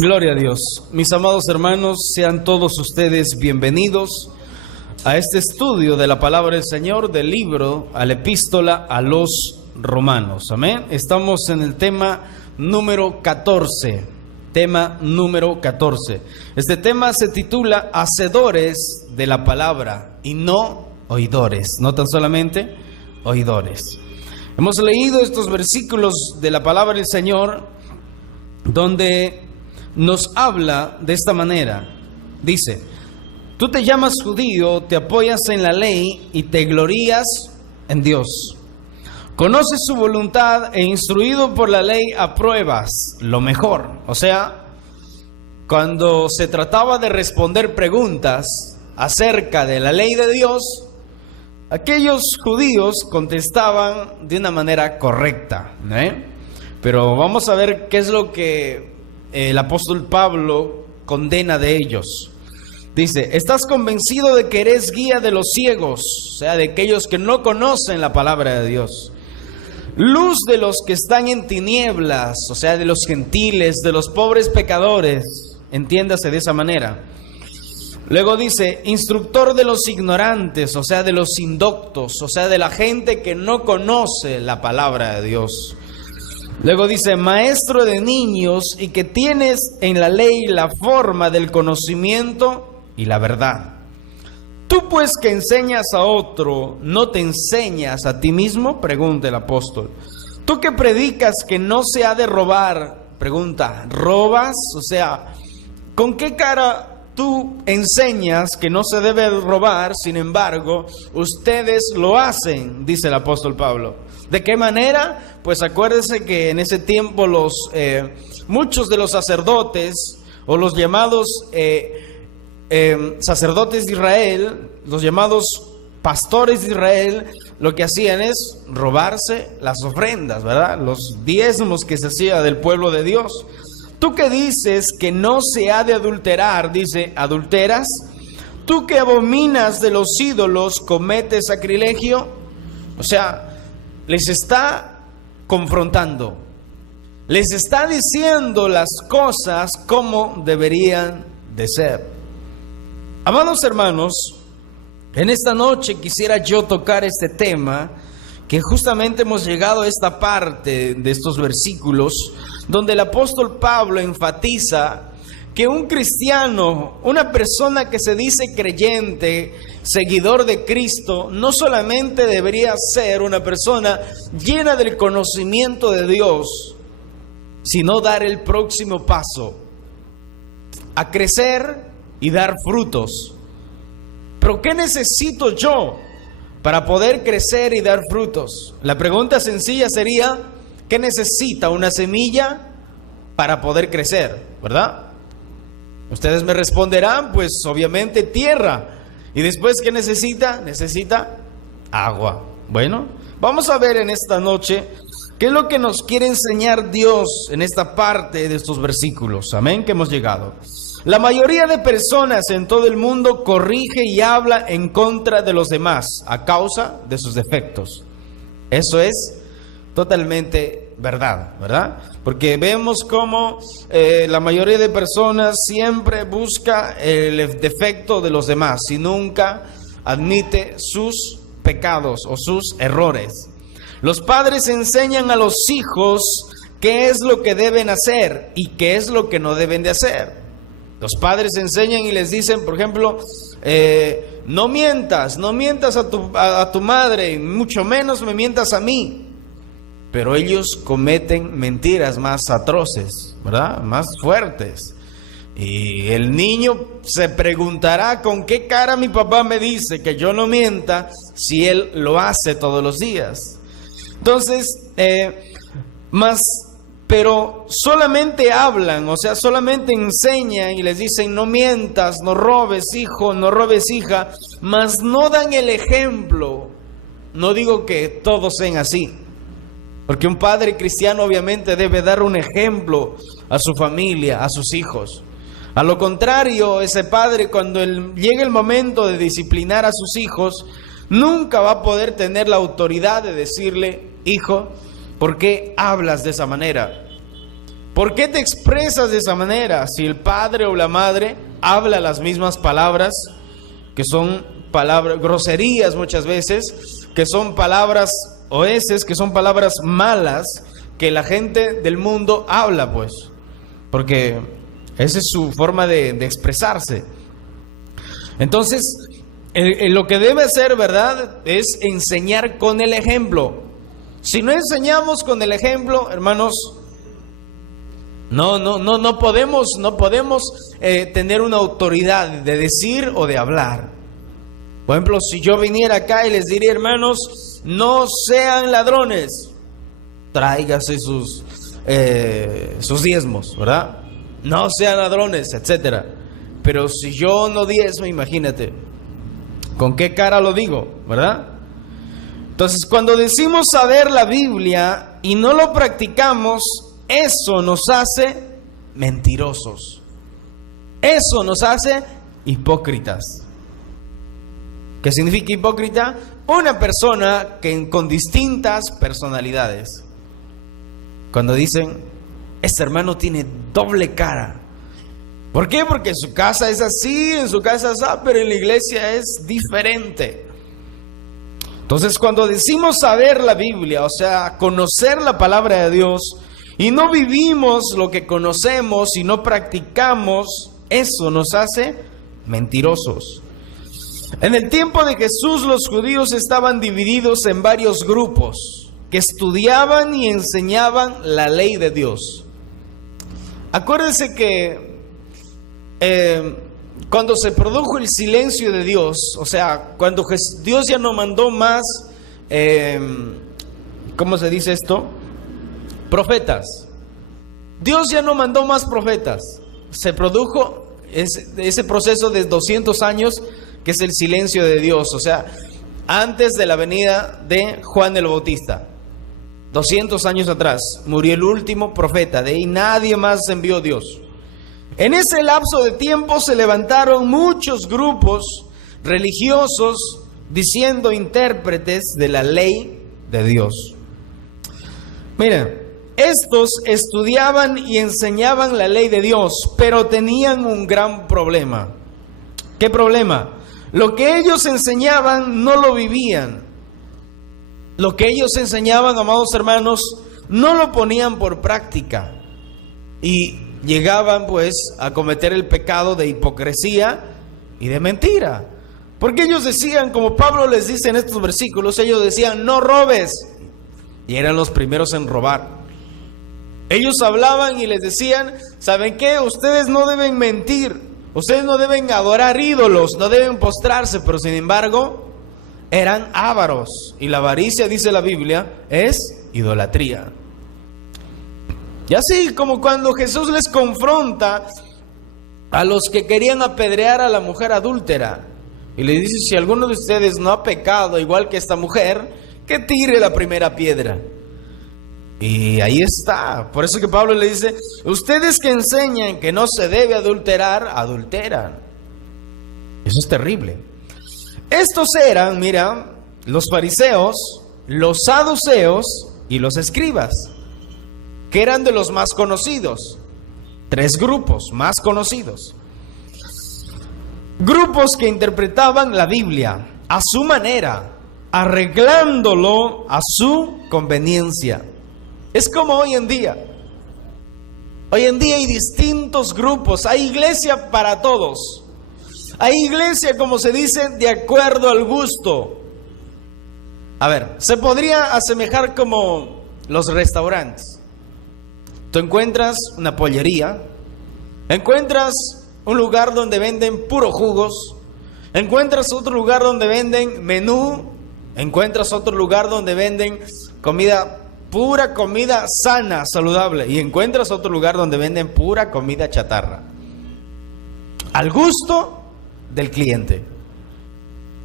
Gloria a Dios. Mis amados hermanos, sean todos ustedes bienvenidos a este estudio de la palabra del Señor, del libro a la epístola a los romanos. Amén. Estamos en el tema número 14. Tema número 14. Este tema se titula Hacedores de la palabra y no oidores. No tan solamente oidores. Hemos leído estos versículos de la palabra del Señor donde nos habla de esta manera. Dice: tú te llamas judío, te apoyas en la ley y te glorías en Dios. Conoces su voluntad e instruido por la ley apruebas lo mejor. O sea, cuando se trataba de responder preguntas acerca de la ley de Dios, aquellos judíos contestaban de una manera correcta, Pero vamos a ver qué es lo que el apóstol Pablo condena de ellos. Dice: estás convencido de que eres guía de los ciegos, o sea, de aquellos que no conocen la palabra de Dios, luz de los que están en tinieblas, o sea, de los gentiles, de los pobres pecadores, entiéndase de esa manera. Luego dice: instructor de los ignorantes, o sea, de los indoctos, o sea, de la gente que no conoce la palabra de Dios. Luego dice: maestro de niños y que tienes en la ley la forma del conocimiento y la verdad. Tú pues que enseñas a otro, ¿no te enseñas a ti mismo? Pregunta el apóstol. Tú que predicas que no se ha de robar, pregunta, ¿robas? O sea, ¿con qué cara tú enseñas que no se debe robar? Sin embargo, ustedes lo hacen, dice el apóstol Pablo. ¿De qué manera? Pues acuérdense que en ese tiempo muchos de los sacerdotes o los llamados sacerdotes de Israel, los llamados pastores de Israel, lo que hacían es robarse las ofrendas, ¿verdad? Los diezmos que se hacía del pueblo de Dios. Tú que dices que no se ha de adulterar, dice, ¿adulteras? Tú que abominas de los ídolos, ¿cometes sacrilegio? O sea, les está confrontando, les está diciendo las cosas como deberían de ser. Amados hermanos, en esta noche quisiera yo tocar este tema, que justamente hemos llegado a esta parte de estos versículos, donde el apóstol Pablo enfatiza que un cristiano, una persona que se dice creyente, seguidor de Cristo, no solamente debería ser una persona llena del conocimiento de Dios, sino dar el próximo paso a crecer y dar frutos. ¿Pero qué necesito yo para poder crecer y dar frutos? La pregunta sencilla sería: ¿qué necesita una semilla para poder crecer? ¿Verdad? Ustedes me responderán, pues obviamente tierra. ¿Y después qué necesita? Necesita agua. Bueno, vamos a ver en esta noche qué es lo que nos quiere enseñar Dios en esta parte de estos versículos. Amén, que hemos llegado. La mayoría de personas en todo el mundo corrige y habla en contra de los demás a causa de sus defectos. Eso es totalmente verdad, ¿verdad? Porque vemos cómo la mayoría de personas siempre busca el defecto de los demás y nunca admite sus pecados o sus errores. Los padres enseñan a los hijos qué es lo que deben hacer y qué es lo que no deben de hacer. Los padres enseñan y les dicen, por ejemplo, no mientas a tu madre, mucho menos me mientas a mí. Pero ellos cometen mentiras más atroces, ¿verdad? Más fuertes. Y el niño se preguntará: ¿con qué cara mi papá me dice que yo no mienta si él lo hace todos los días? Entonces, pero solamente hablan, o sea, solamente enseñan y les dicen: no mientas, no robes, hijo, no robes, hija, mas no dan el ejemplo. No digo que todos sean así, porque un padre cristiano obviamente debe dar un ejemplo a su familia, a sus hijos. A lo contrario, ese padre, cuando llegue el momento de disciplinar a sus hijos, nunca va a poder tener la autoridad de decirle: hijo, ¿por qué hablas de esa manera? ¿Por qué te expresas de esa manera? Si el padre o la madre habla las mismas palabras, que son palabras, groserías muchas veces, que son palabras oeces, que son palabras malas, que la gente del mundo habla, pues, porque esa es su forma de expresarse. Entonces, lo que debe hacer, ¿verdad?, es enseñar con el ejemplo. Si no enseñamos con el ejemplo, hermanos, no podemos tener una autoridad de decir o de hablar. Por ejemplo, si yo viniera acá y les diría, hermanos, no sean ladrones, tráigase sus diezmos, ¿verdad? No sean ladrones, etcétera. Pero si yo no diezmo, imagínate, ¿con qué cara lo digo, verdad? Entonces, cuando decimos saber la Biblia y no lo practicamos, eso nos hace mentirosos. Eso nos hace hipócritas. ¿Qué significa hipócrita? Una persona con distintas personalidades. Cuando dicen, este hermano tiene doble cara. ¿Por qué? Porque en su casa es así, en su casa es así, pero en la iglesia es diferente. Entonces, cuando decimos saber la Biblia, o sea, conocer la palabra de Dios, y no vivimos lo que conocemos y no practicamos, eso nos hace mentirosos. En el tiempo de Jesús, los judíos estaban divididos en varios grupos que estudiaban y enseñaban la ley de Dios. Acuérdense que cuando se produjo el silencio de Dios, o sea, cuando Dios ya no mandó más, ¿cómo se dice esto? Profetas. Dios ya no mandó más profetas. Se produjo ese proceso de 200 años, que es el silencio de Dios, o sea, antes de la venida de Juan el Bautista. 200 años atrás murió el último profeta, de ahí nadie más envió Dios. En ese lapso de tiempo se levantaron muchos grupos religiosos diciendo intérpretes de la ley de Dios. Miren, estos estudiaban y enseñaban la ley de Dios, pero tenían un gran problema. ¿Qué problema? Lo que ellos enseñaban no lo vivían. Lo que ellos enseñaban, amados hermanos, no lo ponían por práctica. Y llegaban pues a cometer el pecado de hipocresía y de mentira. Porque ellos decían, como Pablo les dice en estos versículos, ellos decían, no robes. Y eran los primeros en robar. Ellos hablaban y les decían, ¿saben qué? Ustedes no deben mentir, ustedes no deben adorar ídolos, no deben postrarse, pero sin embargo, eran ávaros. Y la avaricia, dice la Biblia, es idolatría. Y así como cuando Jesús les confronta a los que querían apedrear a la mujer adúltera, y le dice, si alguno de ustedes no ha pecado igual que esta mujer, que tire la primera piedra. Y ahí está. Por eso que Pablo le dice, ustedes que enseñan que no se debe adulterar, adulteran. Eso es terrible. Estos eran, mira, los fariseos, los saduceos y los escribas, que eran de los más conocidos. 3 grupos más conocidos. Grupos que interpretaban la Biblia a su manera, arreglándolo a su conveniencia. Es como hoy en día. Hoy en día hay distintos grupos. Hay iglesia para todos. Hay iglesia, como se dice, de acuerdo al gusto. A ver, se podría asemejar como los restaurantes. Tú encuentras una pollería, encuentras un lugar donde venden puros jugos, encuentras otro lugar donde venden menú, encuentras otro lugar donde venden pura comida sana, saludable, y encuentras otro lugar donde venden pura comida chatarra, al gusto del cliente.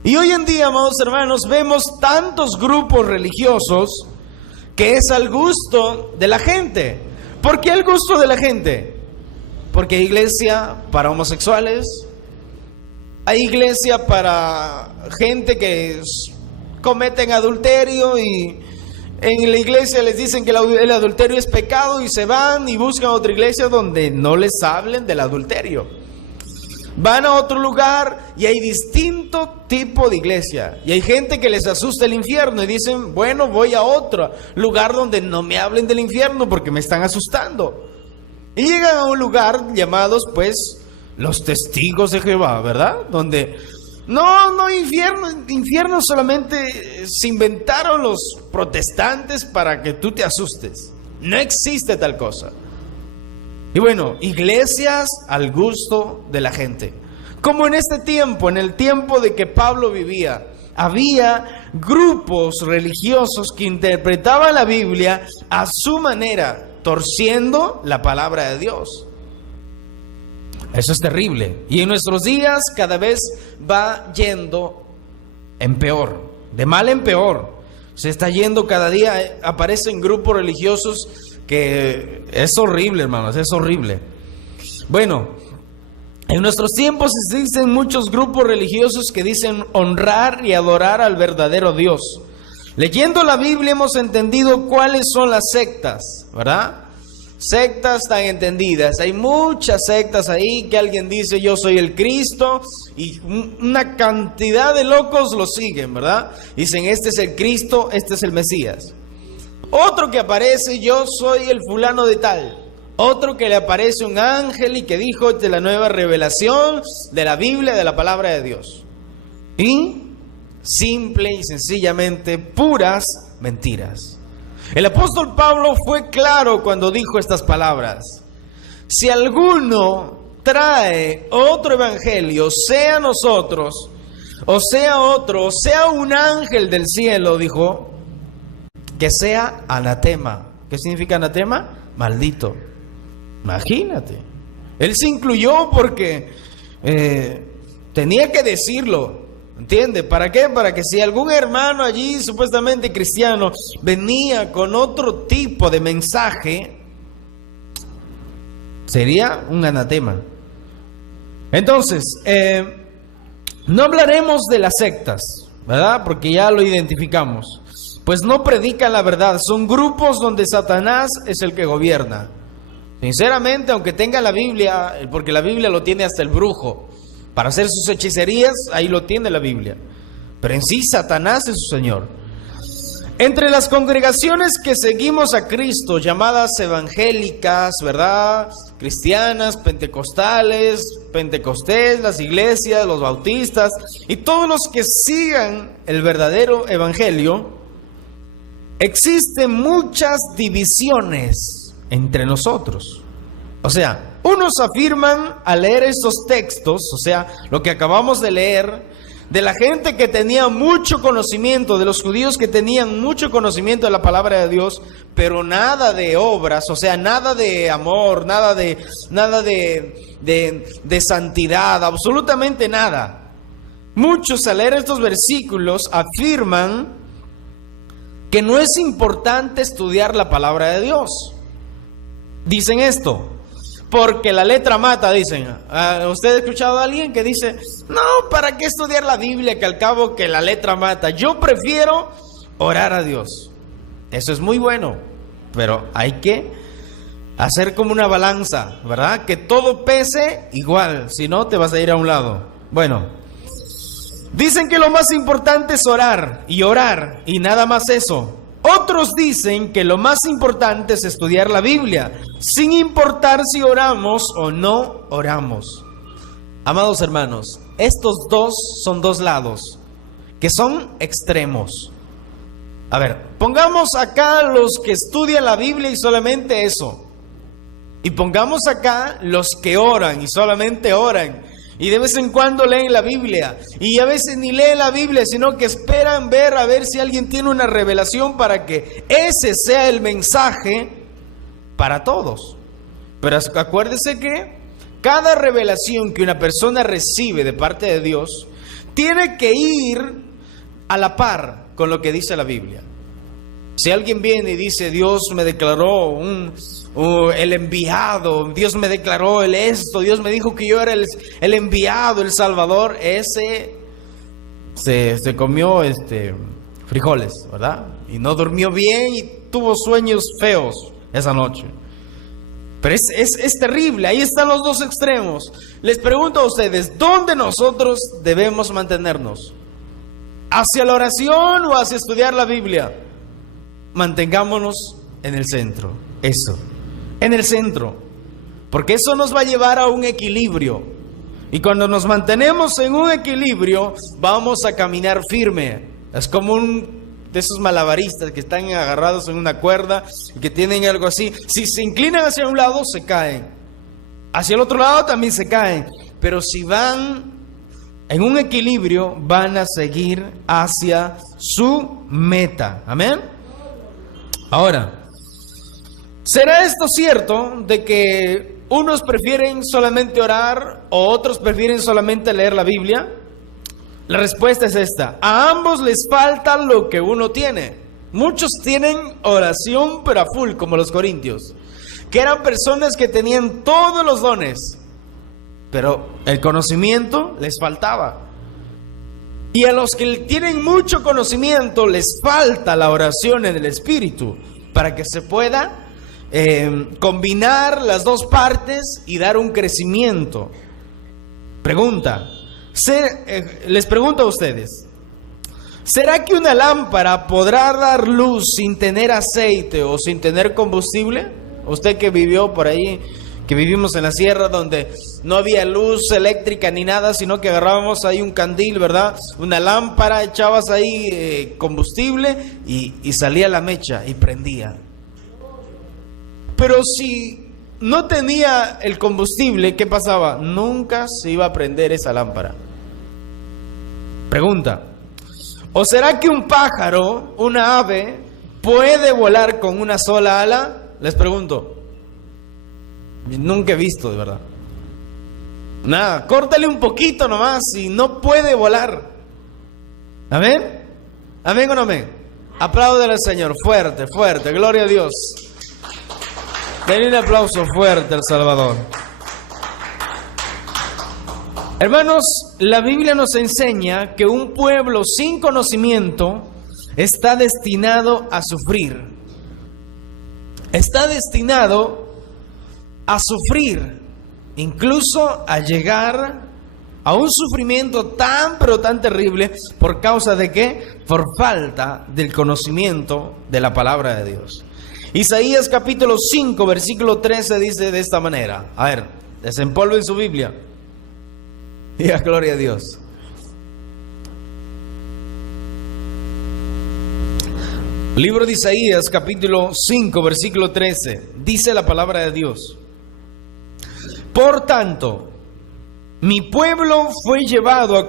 Y hoy en día, amados hermanos, vemos tantos grupos religiosos que es al gusto de la gente. ¿Por qué al gusto de la gente? Porque hay iglesia para homosexuales, hay iglesia para gente que cometen adulterio y En la iglesia les dicen que el adulterio es pecado y se van y buscan otra iglesia donde no les hablen del adulterio. Van a otro lugar y hay distinto tipo de iglesia. Y hay gente que les asusta el infierno y dicen, bueno, voy a otro lugar donde no me hablen del infierno porque me están asustando. Y llegan a un lugar llamados, pues, los testigos de Jehová, ¿verdad? Donde, no, infierno solamente se inventaron los protestantes para que tú te asustes. No existe tal cosa. Y bueno, iglesias al gusto de la gente. Como en este tiempo, en el tiempo de que Pablo vivía, había grupos religiosos que interpretaban la Biblia a su manera, torciendo la palabra de Dios. Eso es terrible. Y en nuestros días cada vez va yendo en peor, de mal en peor. Se está yendo cada día, aparecen grupos religiosos que es horrible, hermanos, es horrible. Bueno, en nuestros tiempos existen muchos grupos religiosos que dicen honrar y adorar al verdadero Dios. Leyendo la Biblia hemos entendido cuáles son las sectas, ¿verdad? Sectas tan entendidas. Hay muchas sectas ahí que alguien dice yo soy el Cristo y una cantidad de locos lo siguen, ¿verdad? Dicen este es el Cristo, este es el Mesías. Otro que aparece, yo soy el fulano de tal. Otro que le aparece un ángel y que dijo de la nueva revelación de la Biblia, de la palabra de Dios. Y simple y sencillamente puras mentiras. El apóstol Pablo fue claro cuando dijo estas palabras. Si alguno trae otro evangelio, sea nosotros, o sea otro, o sea un ángel del cielo, dijo, que sea anatema. ¿Qué significa anatema? Maldito. Imagínate. Él se incluyó porque tenía que decirlo. ¿Entiende? ¿Para qué? Para que si algún hermano allí supuestamente cristiano venía con otro tipo de mensaje, sería un anatema. Entonces, no hablaremos de las sectas, ¿verdad? Porque ya lo identificamos. Pues no predican la verdad, son grupos donde Satanás es el que gobierna. Sinceramente, aunque tenga la Biblia, porque la Biblia lo tiene hasta el brujo, para hacer sus hechicerías, ahí lo tiene la Biblia. Pero en sí, Satanás es su señor. Entre las congregaciones que seguimos a Cristo, llamadas evangélicas, ¿verdad? Cristianas, pentecostales, pentecostés, las iglesias, los bautistas, y todos los que sigan el verdadero evangelio, existen muchas divisiones entre nosotros. O sea, unos afirman al leer estos textos, o sea, lo que acabamos de leer, de la gente que tenía mucho conocimiento, de los judíos que tenían mucho conocimiento de la palabra de Dios, pero nada de obras, o sea, nada de amor, nada de santidad, absolutamente nada. Muchos al leer estos versículos afirman que no es importante estudiar la palabra de Dios. Dicen esto, porque la letra mata, dicen. ¿Usted ha escuchado a alguien que dice, no, ¿para qué estudiar la Biblia que al cabo que la letra mata? Yo prefiero orar a Dios. Eso es muy bueno, pero hay que hacer como una balanza, ¿verdad? Que todo pese igual, si no te vas a ir a un lado. Bueno, dicen que lo más importante es orar y nada más eso. Otros dicen que lo más importante es estudiar la Biblia, sin importar si oramos o no oramos. Amados hermanos, estos dos son dos lados, que son extremos. A ver, pongamos acá los que estudian la Biblia y solamente eso. Y pongamos acá los que oran y solamente oran. Y de vez en cuando leen la Biblia. Y a veces ni leen la Biblia, sino que esperan a ver si alguien tiene una revelación para que ese sea el mensaje para todos. Pero acuérdese que cada revelación que una persona recibe de parte de Dios tiene que ir a la par con lo que dice la Biblia. Si alguien viene y dice, Dios me declaró el enviado, Dios me declaró el esto, Dios me dijo que yo era el enviado, el Salvador, ese se comió frijoles, ¿verdad? Y no durmió bien y tuvo sueños feos esa noche. Pero es terrible, ahí están los dos extremos. Les pregunto a ustedes, ¿dónde nosotros debemos mantenernos? ¿Hacia la oración o hacia estudiar la Biblia? Mantengámonos en el centro, eso, en el centro, porque eso nos va a llevar a un equilibrio. Y cuando nos mantenemos en un equilibrio, vamos a caminar firme. Es como un de esos malabaristas que están agarrados en una cuerda y que tienen algo así. Si se inclinan hacia un lado, se caen. Hacia el otro lado también se caen. Pero si van en un equilibrio, van a seguir hacia su meta. Amén. Ahora, ¿será esto cierto de que unos prefieren solamente orar o otros prefieren solamente leer la Biblia? La respuesta es esta: a ambos les falta lo que uno tiene. Muchos tienen oración pero a full, como los corintios, que eran personas que tenían todos los dones, pero el conocimiento les faltaba. Y a los que tienen mucho conocimiento les falta la oración en el Espíritu, para que se pueda combinar las dos partes y dar un crecimiento. Pregunta. Les pregunto a ustedes, ¿será que una lámpara podrá dar luz sin tener aceite o sin tener combustible? Usted que vivió por ahí, que vivimos en la sierra donde no había luz eléctrica ni nada, sino que agarrábamos ahí un candil, ¿verdad? Una lámpara, echabas ahí combustible y salía la mecha y prendía. Pero si no tenía el combustible, ¿qué pasaba? Nunca se iba a prender esa lámpara. Pregunta: ¿o será que un pájaro, una ave, puede volar con una sola ala? Les pregunto. Nunca he visto, de verdad. Nada, córtale un poquito nomás y no puede volar. ¿Amén? ¿Amén o no amén? Apláudele al Señor, fuerte, fuerte, gloria a Dios. Denle un aplauso fuerte al Salvador. Hermanos, la Biblia nos enseña que un pueblo sin conocimiento está destinado a sufrir. Está destinado a sufrir, incluso a llegar a un sufrimiento tan pero tan terrible. ¿Por causa de qué? Por falta del conocimiento de la palabra de Dios. Isaías capítulo 5, versículo 13 dice de esta manera. A ver, desempolven su Biblia. Diga gloria a Dios. Libro de Isaías capítulo 5, versículo 13. Dice la palabra de Dios: por tanto, mi pueblo fue llevado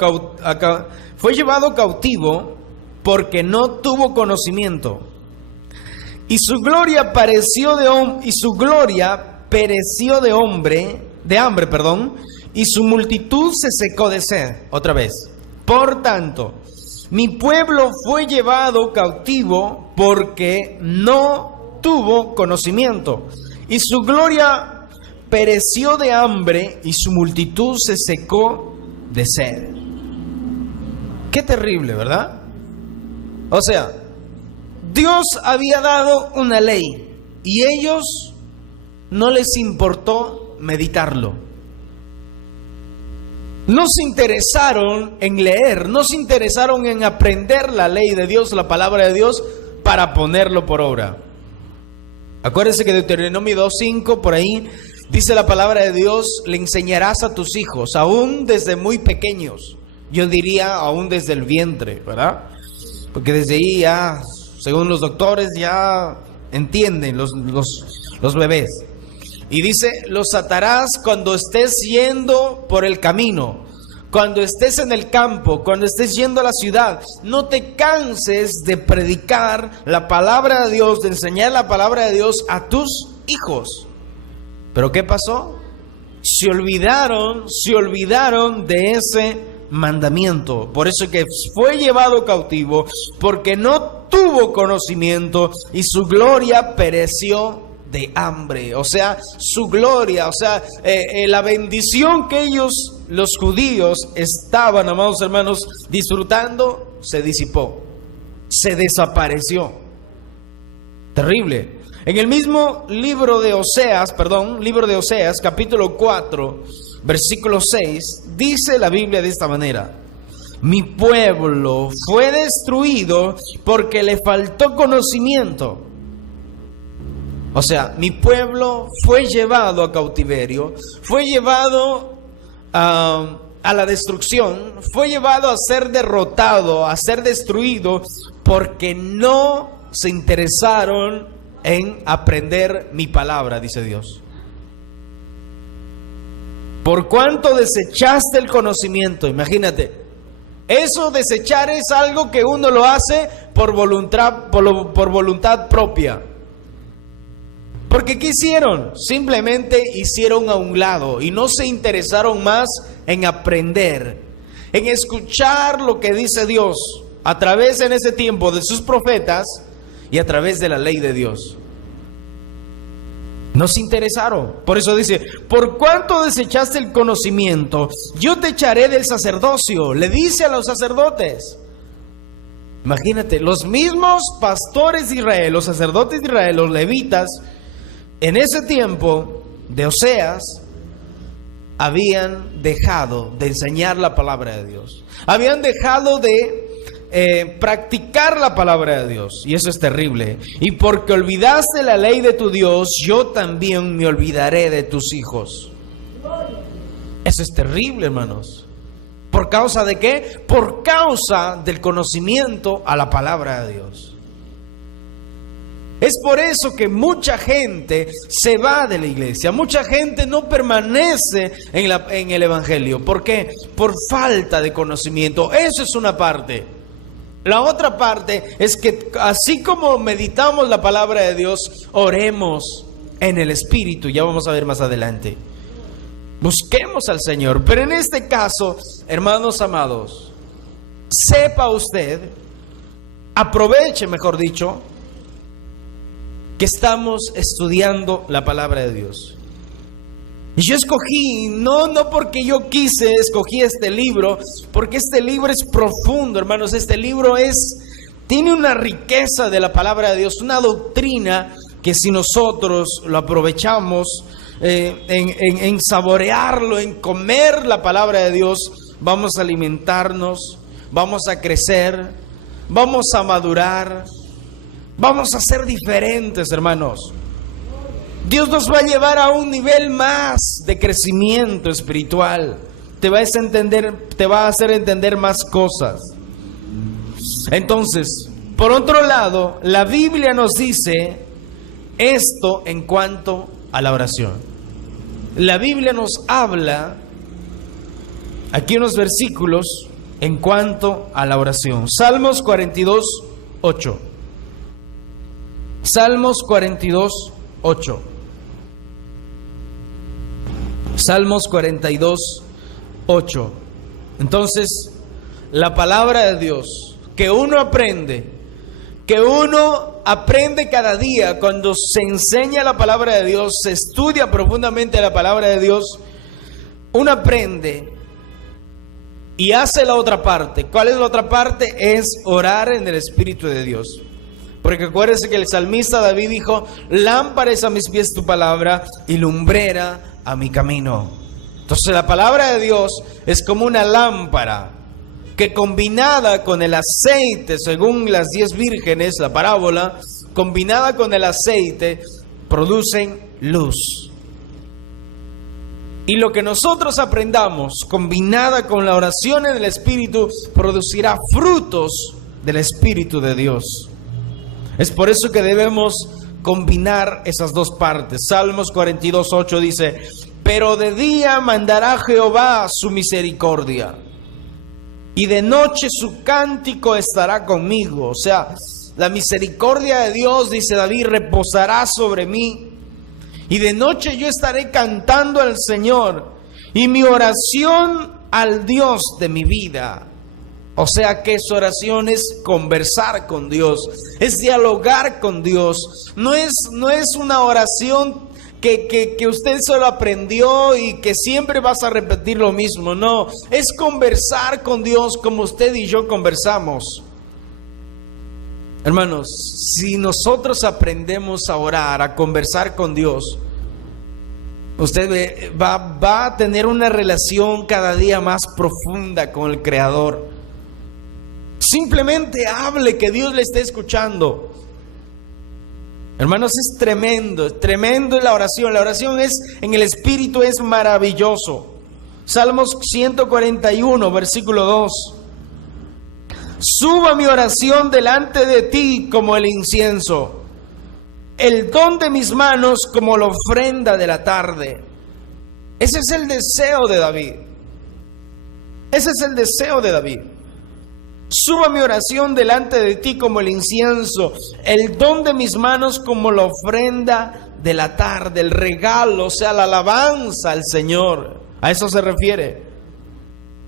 cautivo porque no tuvo conocimiento. Y su gloria pereció de hambre, y su multitud se secó de sed. Otra vez. Por tanto, mi pueblo fue llevado cautivo porque no tuvo conocimiento, y su gloria pereció de hambre, y su multitud se secó de sed. Qué terrible, ¿verdad? O sea, Dios había dado una ley y ellos no les importó meditarlo. No se interesaron en leer, no se interesaron en aprender la ley de Dios, la palabra de Dios, para ponerlo por obra. Acuérdense que Deuteronomio 2:5, por ahí, dice la palabra de Dios: le enseñarás a tus hijos, aún desde muy pequeños. Yo diría aún desde el vientre, ¿verdad? Porque desde ahí ya, según los doctores, ya entienden los bebés. Y dice: los atarás cuando estés yendo por el camino, cuando estés en el campo, cuando estés yendo a la ciudad. No te canses de predicar la palabra de Dios, de enseñar la palabra de Dios a tus hijos. ¿Pero qué pasó? Se olvidaron de ese mandamiento. Por eso que fue llevado cautivo, porque no tuvo conocimiento, y su gloria pereció de hambre. O sea, su gloria, o sea, la bendición que ellos, los judíos, estaban, amados hermanos, disfrutando, se disipó. se desapareció. Terrible. En el mismo libro de Oseas, capítulo 4, versículo 6, dice la Biblia de esta manera: mi pueblo fue destruido porque le faltó conocimiento. O sea, mi pueblo fue llevado a cautiverio, fue llevado a la destrucción, fue llevado a ser derrotado, a ser destruido, porque no se interesaron en aprender mi palabra, dice Dios. Por cuanto desechaste el conocimiento, imagínate, eso desechar es algo que uno lo hace por voluntad propia. Porque ¿qué hicieron? Simplemente hicieron a un lado y no se interesaron más en aprender, en escuchar lo que dice Dios a través en ese tiempo de sus profetas y a través de la ley de Dios. No se interesaron. Por eso dice: por cuanto desechaste el conocimiento, yo te echaré del sacerdocio. Le dice a los sacerdotes. Imagínate, los mismos pastores de Israel, los sacerdotes de Israel, los levitas, en ese tiempo de Oseas, habían dejado de enseñar la palabra de Dios. Habían dejado de practicar la palabra de Dios. Y eso es terrible. Y porque olvidaste la ley de tu Dios, yo también me olvidaré de tus hijos. Eso es terrible, hermanos. ¿Por causa de qué? Por causa del conocimiento a la palabra de Dios. Es por eso que mucha gente se va de la iglesia, mucha gente no permanece en el evangelio. ¿Por qué? Por falta de conocimiento. Eso es una parte. La otra parte es que así como meditamos la palabra de Dios, oremos en el Espíritu. Ya vamos a ver más adelante. Busquemos al Señor. Pero en este caso, hermanos amados, sepa usted, aproveche, mejor dicho, que estamos estudiando la palabra de Dios. Y yo escogí, no porque yo quise, escogí este libro, porque este libro es profundo, hermanos. Este libro tiene una riqueza de la palabra de Dios, una doctrina que si nosotros lo aprovechamos en saborearlo, en comer la palabra de Dios, vamos a alimentarnos, vamos a crecer, vamos a madurar. Vamos a ser diferentes, hermanos. Dios nos va a llevar a un nivel más de crecimiento espiritual. Te va a hacer entender más cosas. Entonces, por otro lado, la Biblia nos dice esto en cuanto a la oración. La Biblia nos habla, aquí unos versículos, en cuanto a la oración. Salmos 42, 8. Salmos 42, 8. Salmos 42, 8. Entonces, la palabra de Dios que uno aprende cada día cuando se enseña la palabra de Dios, se estudia profundamente la palabra de Dios, uno aprende y hace la otra parte. ¿Cuál es la otra parte? Es orar en el Espíritu de Dios. Porque acuérdense que el salmista David dijo: lámpara es a mis pies tu palabra y lumbrera a mi camino. Entonces la palabra de Dios es como una lámpara que, combinada con el aceite, según las 10 vírgenes, la parábola, combinada con el aceite, producen luz. Y lo que nosotros aprendamos, combinada con la oración en el Espíritu, producirá frutos del Espíritu de Dios. Es por eso que debemos combinar esas dos partes. Salmos 42, 8 dice: pero de día mandará Jehová su misericordia, y de noche su cántico estará conmigo. O sea, la misericordia de Dios, dice David, reposará sobre mí, y de noche yo estaré cantando al Señor, y mi oración al Dios de mi vida. O sea que su oración es conversar con Dios, es dialogar con Dios. No es una oración que usted solo aprendió y que siempre vas a repetir lo mismo. No, es conversar con Dios como usted y yo conversamos. Hermanos, si nosotros aprendemos a orar, a conversar con Dios, usted va a tener una relación cada día más profunda con el Creador. Simplemente hable, que Dios le esté escuchando. Hermanos, es tremendo la oración. La oración en el Espíritu es maravilloso. Salmos 141, versículo 2. Suba mi oración delante de ti como el incienso, el don de mis manos como la ofrenda de la tarde. Ese es el deseo de David. Ese es el deseo de David. Suba mi oración delante de ti como el incienso, el don de mis manos como la ofrenda de la tarde, el regalo, o sea, la alabanza al Señor. A eso se refiere.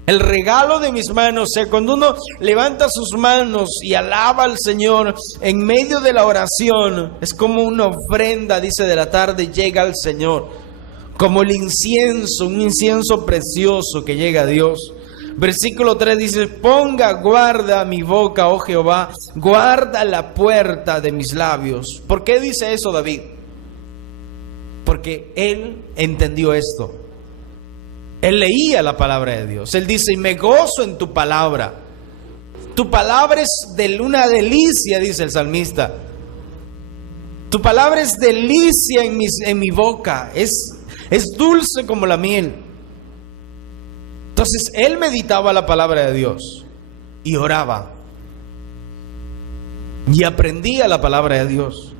El regalo de mis manos, o sea, cuando uno levanta sus manos y alaba al Señor en medio de la oración, es como una ofrenda, dice, de la tarde llega al Señor. Como el incienso, un incienso precioso que llega a Dios. Versículo 3 dice, ponga guarda mi boca, oh Jehová, guarda la puerta de mis labios. ¿Por qué dice eso David? Porque él entendió esto. Él leía la palabra de Dios. Él dice, y me gozo en tu palabra. Tu palabra es una delicia, dice el salmista. Tu palabra es delicia en mi boca. Es dulce como la miel. Entonces él meditaba la palabra de Dios y oraba y aprendía la palabra de Dios.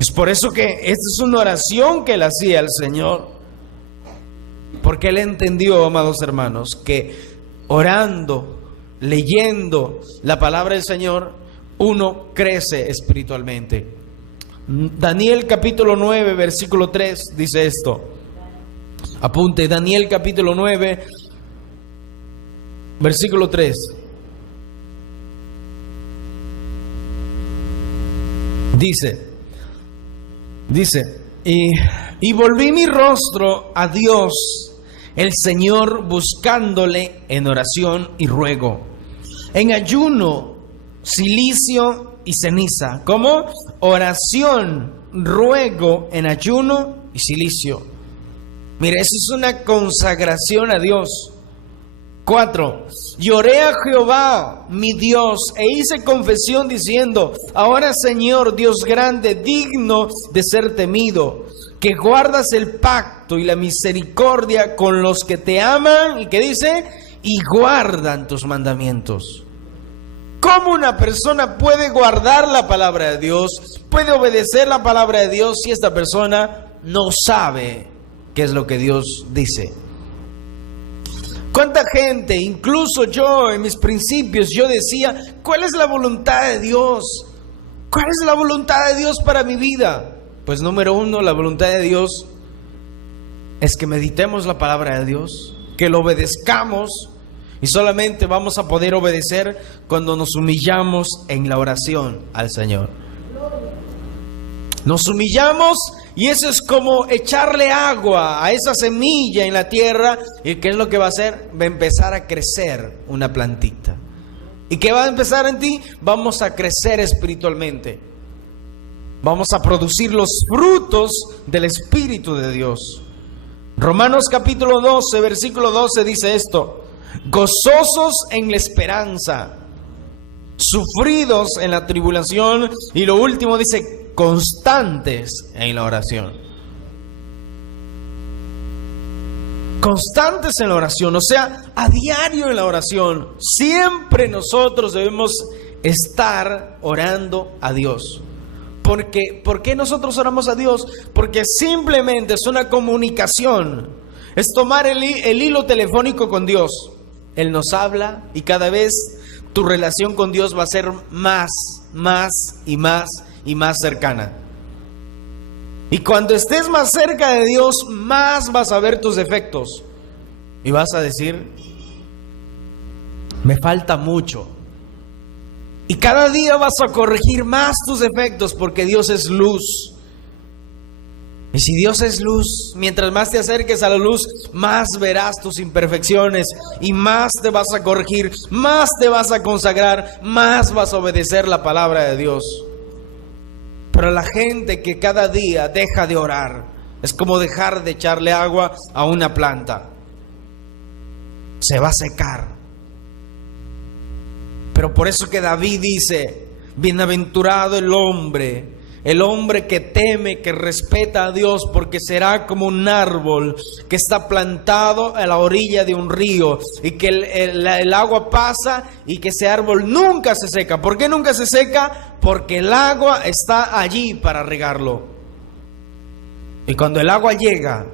Es por eso que esta es una oración que él hacía al Señor, porque él entendió, amados hermanos, que orando, leyendo la palabra del Señor, uno crece espiritualmente. Daniel capítulo 9, versículo 3 dice esto. Apunte, Daniel capítulo 9, versículo 3. Dice, y volví mi rostro a Dios, el Señor, buscándole en oración y ruego, en ayuno, cilicio y ceniza. ¿Cómo? Oración, ruego, en ayuno y cilicio. Mira, eso es una consagración a Dios. 4. Lloré a Jehová, mi Dios, e hice confesión diciendo, ahora Señor, Dios grande, digno de ser temido, que guardas el pacto y la misericordia con los que te aman, y que dice, y guardan tus mandamientos. ¿Cómo una persona puede guardar la palabra de Dios, puede obedecer la palabra de Dios, si esta persona no sabe qué es lo que Dios dice? ¿Cuánta gente, incluso yo en mis principios, yo decía, ¿cuál es la voluntad de Dios? ¿Cuál es la voluntad de Dios para mi vida? Pues número 1, la voluntad de Dios es que meditemos la palabra de Dios, que lo obedezcamos, y solamente vamos a poder obedecer cuando nos humillamos en la oración al Señor. Nos humillamos y eso es como echarle agua a esa semilla en la tierra. ¿Y qué es lo que va a hacer? Va a empezar a crecer una plantita. ¿Y qué va a empezar en ti? Vamos a crecer espiritualmente. Vamos a producir los frutos del Espíritu de Dios. Romanos capítulo 12, versículo 12 dice esto: gozosos en la esperanza, sufridos en la tribulación, y lo último dice, constantes en la oración. Constantes en la oración, o sea, a diario en la oración. Siempre nosotros debemos estar orando a Dios. ¿Por qué nosotros oramos a Dios? Porque simplemente es una comunicación. Es tomar el hilo telefónico con Dios. Él nos habla y cada vez tu relación con Dios va a ser más y más cercana. Y cuando estés más cerca de Dios, más vas a ver tus defectos. Y vas a decir, me falta mucho. Y cada día vas a corregir más tus defectos, porque Dios es luz. Y si Dios es luz, mientras más te acerques a la luz, más verás tus imperfecciones y más te vas a corregir, más te vas a consagrar, más vas a obedecer la palabra de Dios. Pero la gente que cada día deja de orar, es como dejar de echarle agua a una planta. Se va a secar. Pero por eso que David dice, bienaventurado el hombre que teme, que respeta a Dios, porque será como un árbol que está plantado a la orilla de un río y que el agua pasa y que ese árbol nunca se seca. ¿Por qué nunca se seca? Porque el agua está allí para regarlo. Y cuando el agua llega,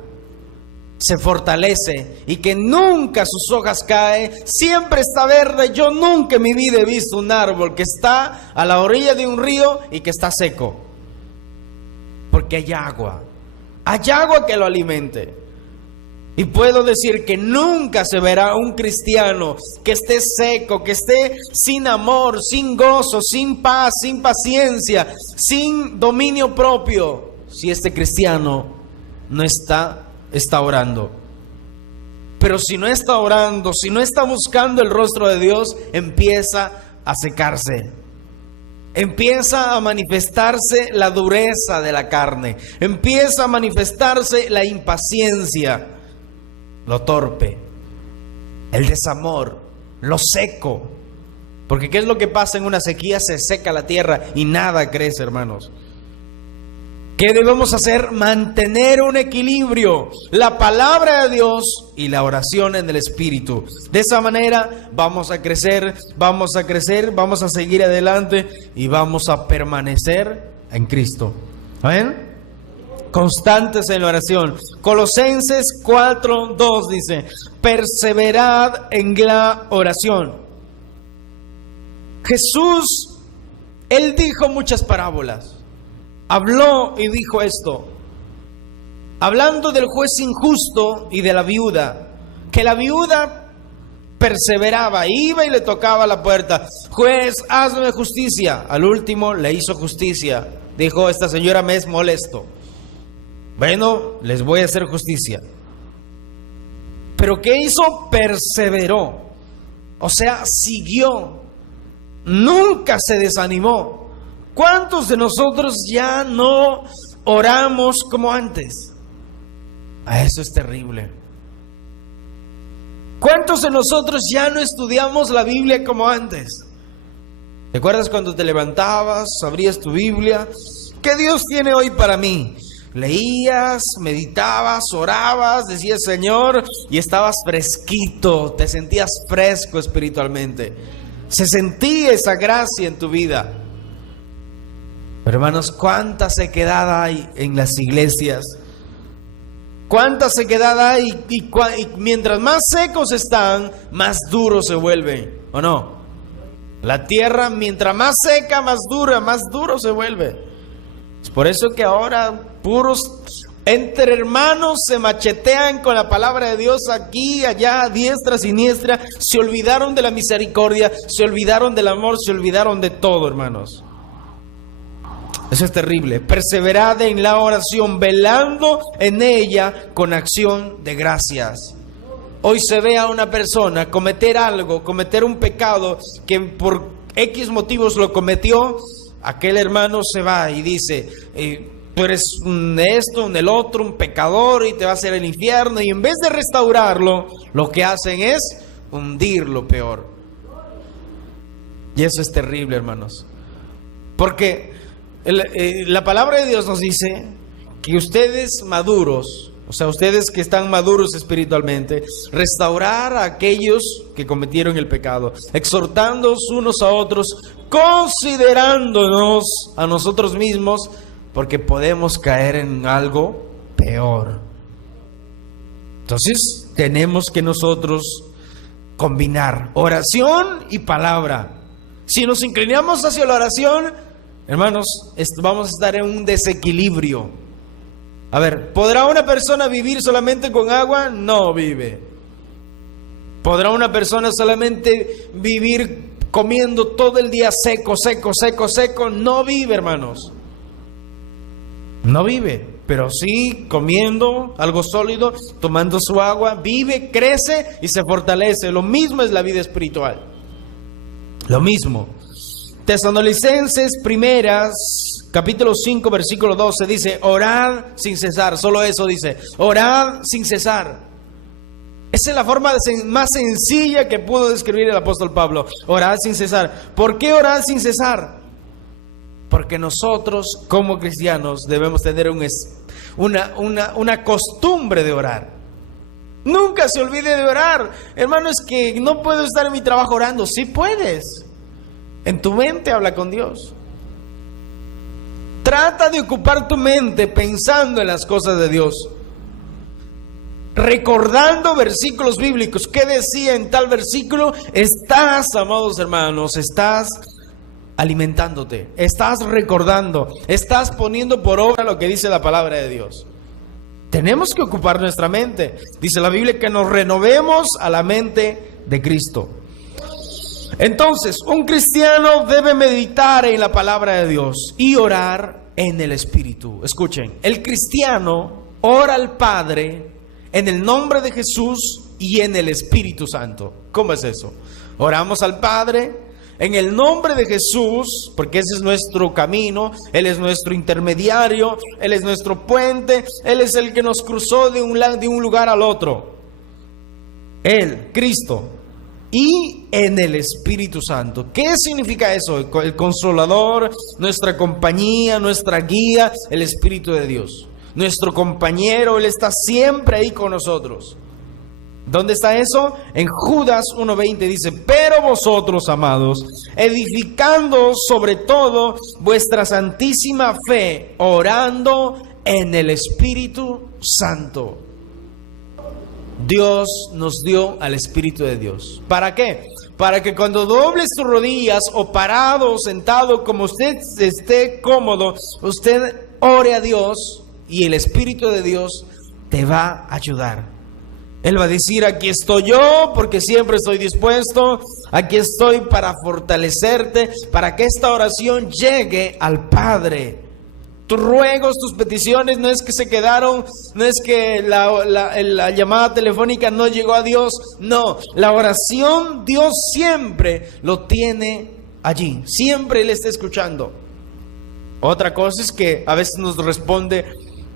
se fortalece y que nunca sus hojas caen, siempre está verde. Yo nunca en mi vida he visto un árbol que está a la orilla de un río y que está seco. Porque hay agua que lo alimente. Y puedo decir que nunca se verá un cristiano que esté seco, que esté sin amor, sin gozo, sin paz, sin paciencia, sin dominio propio, si este cristiano no está orando. Pero si no está orando, si no está buscando el rostro de Dios, empieza a secarse. Empieza a manifestarse la dureza de la carne. Empieza a manifestarse la impaciencia, lo torpe, el desamor, lo seco. Porque ¿qué es lo que pasa en una sequía? Se seca la tierra y nada crece, hermanos. ¿Qué debemos hacer? Mantener un equilibrio, la palabra de Dios y la oración en el Espíritu. De esa manera vamos a crecer, vamos a seguir adelante y vamos a permanecer en Cristo. ¿Amén? Constantes en la oración. Colosenses 4:2 dice, perseverad en la oración. Jesús, Él dijo muchas parábolas. Habló y dijo esto, hablando del juez injusto y de la viuda, que la viuda perseveraba, iba y le tocaba la puerta. Juez, hazme justicia. Al último le hizo justicia. Dijo, esta señora me es molesto. Bueno, les voy a hacer justicia. Pero ¿qué hizo? Perseveró. O sea, siguió. Nunca se desanimó. ¿Cuántos de nosotros ya no oramos como antes? Eso es terrible. ¿Cuántos de nosotros ya no estudiamos la Biblia como antes? ¿Te acuerdas cuando te levantabas, abrías tu Biblia? ¿Qué Dios tiene hoy para mí? Leías, meditabas, orabas, decías Señor, y estabas fresquito, te sentías fresco espiritualmente. Se sentía esa gracia en tu vida. Pero hermanos, ¿cuánta sequedad hay en las iglesias? ¿Cuánta sequedad hay? Y mientras más secos están, más duros se vuelven, ¿o no? La tierra, mientras más seca, más duro se vuelve. Es por eso que ahora puros entre hermanos se machetean con la palabra de Dios aquí, allá, diestra, siniestra. Se olvidaron de la misericordia, se olvidaron del amor, se olvidaron de todo, hermanos. Eso es terrible. Perseverad en la oración, velando en ella con acción de gracias. Hoy se ve a una persona cometer algo, cometer un pecado que por X motivos lo cometió. Aquel hermano se va y dice, tú eres un esto, un el otro, un pecador y te va a hacer el infierno. Y en vez de restaurarlo, lo que hacen es hundirlo peor. Y eso es terrible, hermanos. Porque la palabra de Dios nos dice que ustedes maduros, o sea, ustedes que están maduros espiritualmente, restaurar a aquellos que cometieron el pecado, exhortándonos unos a otros, considerándonos a nosotros mismos, porque podemos caer en algo peor. Entonces, tenemos que nosotros combinar oración y palabra. Si nos inclinamos hacia la oración, hermanos, vamos a estar en un desequilibrio. A ver, ¿podrá una persona vivir solamente con agua? No vive. ¿Podrá una persona solamente vivir comiendo todo el día seco? No vive, hermanos. No vive. pero sí comiendo algo sólido, tomando su agua, vive, crece y se fortalece. Lo mismo es la vida espiritual. Lo mismo. Tesalonicenses primeras, capítulo 5, versículo 12 dice, orad sin cesar. Solo eso dice, orad sin cesar. Esa es la forma más sencilla que pudo describir el apóstol Pablo. Orad sin cesar. ¿Por qué orar sin cesar? Porque nosotros como cristianos debemos tener una costumbre de orar. Nunca se olvide de orar. Hermano, es que no puedo estar en mi trabajo orando. Sí puedes. En tu mente habla con Dios. Trata de ocupar tu mente pensando en las cosas de Dios. Recordando versículos bíblicos. ¿Qué decía en tal versículo? Estás, amados hermanos, estás alimentándote, estás recordando, estás poniendo por obra lo que dice la palabra de Dios. Tenemos que ocupar nuestra mente. Dice la Biblia que nos renovemos a la mente de Cristo. Entonces, un cristiano debe meditar en la palabra de Dios y orar en el Espíritu. Escuchen, el cristiano ora al Padre en el nombre de Jesús y en el Espíritu Santo. ¿Cómo es eso? Oramos al Padre en el nombre de Jesús, porque ese es nuestro camino, Él es nuestro intermediario, Él es nuestro puente, Él es el que nos cruzó de un lugar al otro. Él, Cristo, y en el Espíritu Santo. ¿Qué significa eso? El Consolador, nuestra compañía, nuestra guía, el Espíritu de Dios. Nuestro compañero, Él está siempre ahí con nosotros. ¿Dónde está eso? En Judas 1:20 dice, pero vosotros, amados, edificando sobre todo vuestra santísima fe, orando en el Espíritu Santo. Dios nos dio al Espíritu de Dios. ¿Para qué? Para que cuando dobles tus rodillas o parado o sentado, como usted esté cómodo, usted ore a Dios y el Espíritu de Dios te va a ayudar. Él va a decir, aquí estoy yo porque siempre estoy dispuesto, aquí estoy para fortalecerte, para que esta oración llegue al Padre. Tus ruegos, tus peticiones no es que se quedaron, no es que la llamada telefónica no llegó a Dios, no, la oración Dios siempre lo tiene allí, siempre Él está escuchando. Otra cosa es que a veces nos responde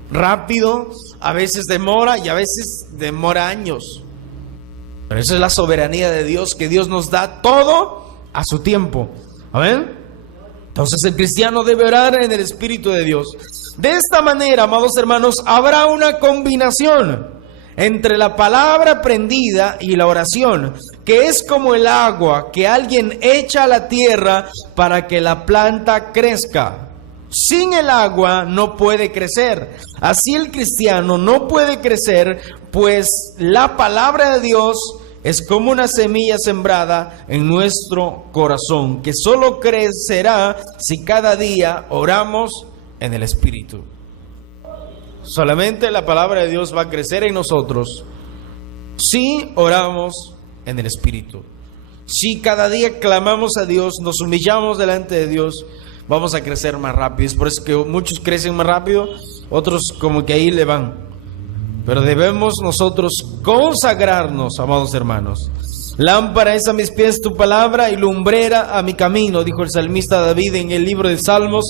rápido, a veces demora y a veces demora años. Pero esa es la soberanía de Dios, que Dios nos da todo a su tiempo. ¿Amén? Entonces el cristiano debe orar en el Espíritu de Dios. De esta manera, amados hermanos, habrá una combinación entre la palabra aprendida y la oración, que es como el agua que alguien echa a la tierra para que la planta crezca. Sin el agua no puede crecer. Así el cristiano no puede crecer, pues la palabra de Dios es como una semilla sembrada en nuestro corazón, que solo crecerá si cada día oramos en el Espíritu. Solamente la palabra de Dios va a crecer en nosotros si oramos en el Espíritu. Si cada día clamamos a Dios, nos humillamos delante de Dios, vamos a crecer más rápido. Es por eso que muchos crecen más rápido, otros como que ahí le van. Pero debemos nosotros consagrarnos, amados hermanos. Lámpara es a mis pies tu palabra y lumbrera a mi camino, dijo el salmista David en el libro de Salmos,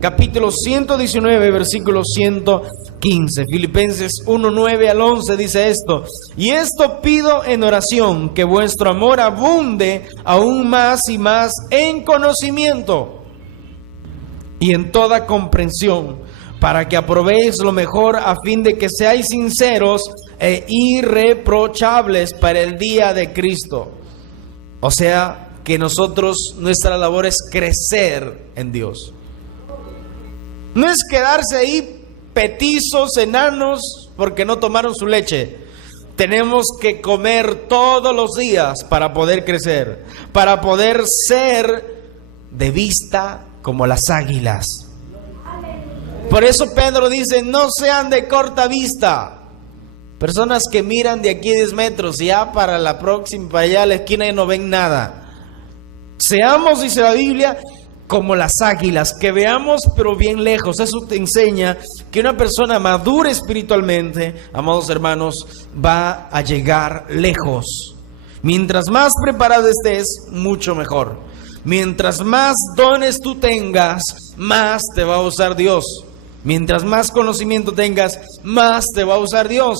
capítulo 119, versículo 115. Filipenses 1:9 al 11 dice esto: y esto pido en oración, que vuestro amor abunde aún más y más en conocimiento y en toda comprensión, para que aprobéis lo mejor, a fin de que seáis sinceros e irreprochables para el día de Cristo. O sea, que nosotros, nuestra labor es crecer en Dios. No es quedarse ahí petizos, enanos, porque no tomaron su leche. Tenemos que comer todos los días para poder crecer, para poder ser de vista como las águilas. Por eso Pedro dice, no sean de corta vista. Personas que miran de aquí 10 metros y ya para la próxima, para allá a la esquina y no ven nada. Seamos, dice la Biblia, como las águilas, que veamos pero bien lejos. Eso te enseña que una persona madura espiritualmente, amados hermanos, va a llegar lejos. Mientras más preparado estés, mucho mejor. Mientras más dones tú tengas, más te va a usar Dios. Mientras más conocimiento tengas, más te va a usar Dios.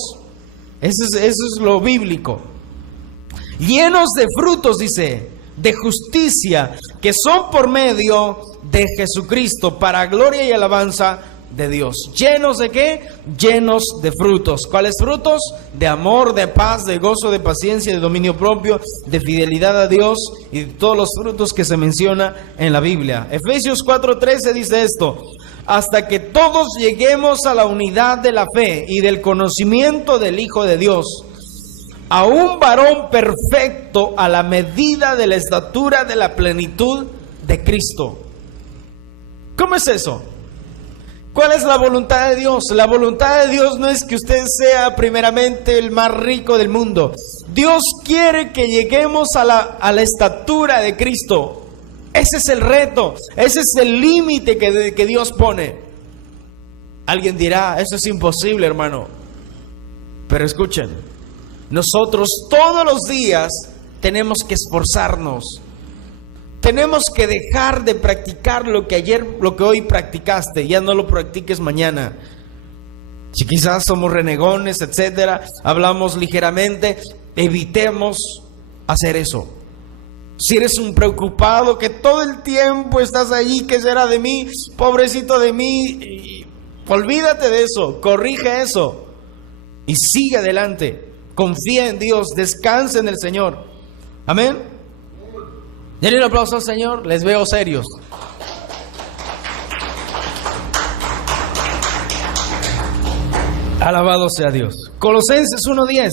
Eso es lo bíblico. Llenos de frutos, dice, de justicia, que son por medio de Jesucristo, para gloria y alabanza de Dios. ¿Llenos de qué? Llenos de frutos. ¿Cuáles frutos? De amor, de paz, de gozo, de paciencia, de dominio propio, de fidelidad a Dios y de todos los frutos que se menciona en la Biblia. Efesios 4:13 dice esto: hasta que todos lleguemos a la unidad de la fe y del conocimiento del Hijo de Dios, a un varón perfecto, a la medida de la estatura de la plenitud de Cristo. ¿Cómo es eso? ¿Cuál es la voluntad de Dios? La voluntad de Dios no es que usted sea primeramente el más rico del mundo. Dios quiere que lleguemos a la estatura de Cristo. Ese es el reto, ese es el límite que Dios pone. Alguien dirá, eso es imposible, hermano. Pero escuchen, nosotros todos los días tenemos que esforzarnos. Tenemos que dejar de practicar lo que hoy practicaste. Ya no lo practiques mañana. Si quizás somos renegones, etcétera, hablamos ligeramente, evitemos hacer eso. Si eres un preocupado que todo el tiempo estás allí, ¿qué será de mí? Pobrecito de mí. Olvídate de eso, corrige eso y sigue adelante. Confía en Dios, descansa en el Señor. Amén. Denle un aplauso al Señor, les veo serios. Alabado sea Dios. Colosenses 1:10.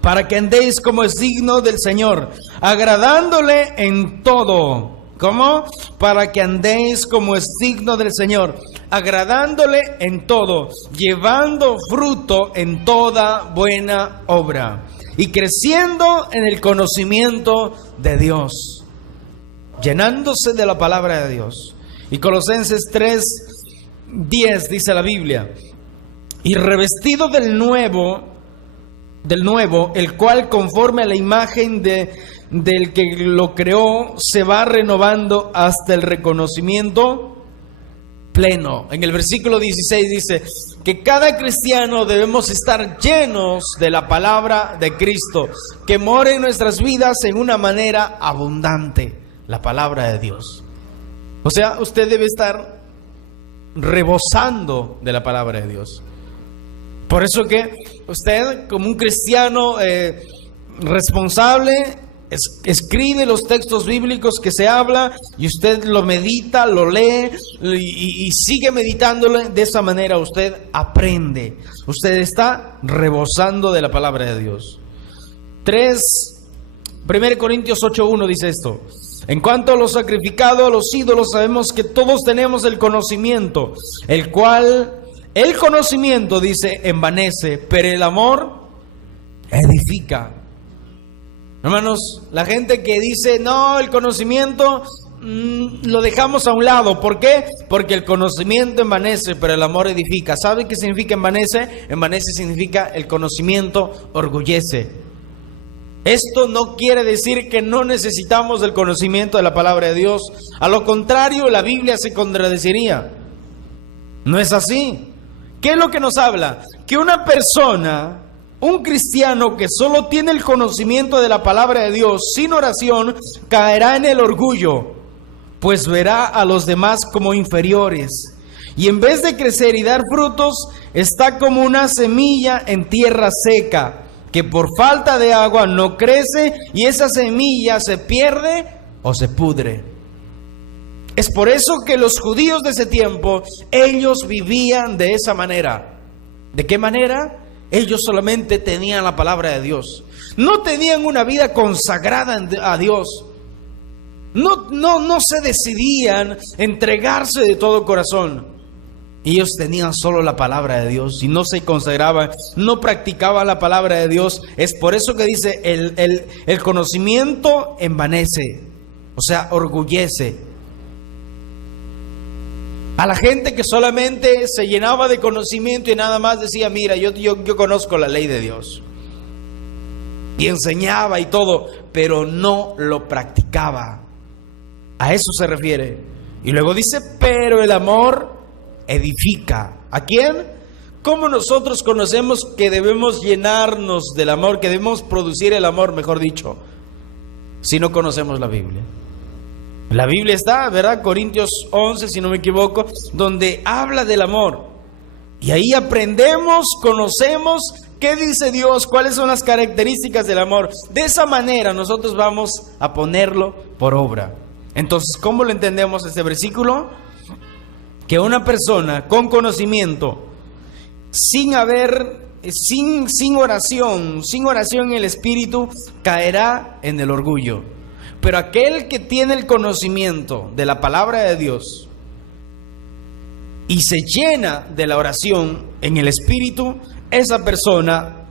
Para que andéis como es digno del Señor, agradándole en todo. ¿Cómo? Para que andéis como es digno del Señor, agradándole en todo, llevando fruto en toda buena obra y creciendo en el conocimiento de Dios, llenándose de la palabra de Dios. Y Colosenses 3:10 dice la Biblia: y revestido del nuevo, el cual conforme a la imagen del que lo creó, se va renovando hasta el reconocimiento pleno. En el versículo 16 dice que cada cristiano debemos estar llenos de la palabra de Cristo, que more en nuestras vidas en una manera abundante, la palabra de Dios. O sea, usted debe estar rebosando de la palabra de Dios. Por eso que usted, como un cristiano responsable, escribe los textos bíblicos que se habla y usted lo medita, lo lee y sigue meditándolo. De esa manera usted aprende. Usted está rebosando de la palabra de Dios. 1 Corintios 8:1 dice esto: en cuanto a lo sacrificado a los ídolos, sabemos que todos tenemos el conocimiento, el cual... el conocimiento, dice, envanece, pero el amor edifica. Hermanos, la gente que dice, no, el conocimiento lo dejamos a un lado. ¿Por qué? Porque el conocimiento envanece, pero el amor edifica. ¿Sabe qué significa envanece? Envanece significa el conocimiento orgullece. Esto no quiere decir que no necesitamos del conocimiento de la palabra de Dios. A lo contrario, la Biblia se contradeciría. No es así. ¿Qué es lo que nos habla? Que una persona, un cristiano que solo tiene el conocimiento de la palabra de Dios sin oración, caerá en el orgullo, pues verá a los demás como inferiores. Y en vez de crecer y dar frutos, está como una semilla en tierra seca, que por falta de agua no crece y esa semilla se pierde o se pudre. Es por eso que los judíos de ese tiempo, ellos vivían de esa manera. ¿De qué manera? Ellos solamente tenían la palabra de Dios. No tenían una vida consagrada a Dios. No se decidían entregarse de todo corazón. Ellos tenían solo la palabra de Dios y no se consagraban, no practicaban la palabra de Dios. Es por eso que dice, el conocimiento envanece, o sea, orgullece. A la gente que solamente se llenaba de conocimiento y nada más decía, mira, yo conozco la ley de Dios. Y enseñaba y todo, pero no lo practicaba. A eso se refiere. Y luego dice, pero el amor edifica. ¿A quién? ¿Cómo nosotros conocemos que debemos llenarnos del amor, que debemos producir el amor, mejor dicho, si no conocemos la Biblia? La Biblia está, ¿verdad? Corintios 11, si no me equivoco, donde habla del amor. Y ahí aprendemos, conocemos qué dice Dios, cuáles son las características del amor. De esa manera nosotros vamos a ponerlo por obra. Entonces, ¿cómo lo entendemos este versículo? Que una persona con conocimiento, sin oración en el espíritu, caerá en el orgullo. Pero aquel que tiene el conocimiento de la palabra de Dios y se llena de la oración en el espíritu, esa persona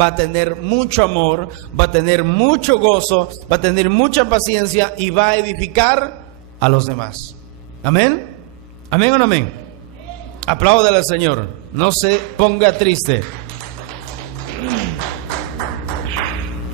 va a tener mucho amor, va a tener mucho gozo, va a tener mucha paciencia y va a edificar a los demás. ¿Amén? ¿Amén o no amén? Apláudale al Señor, no se ponga triste.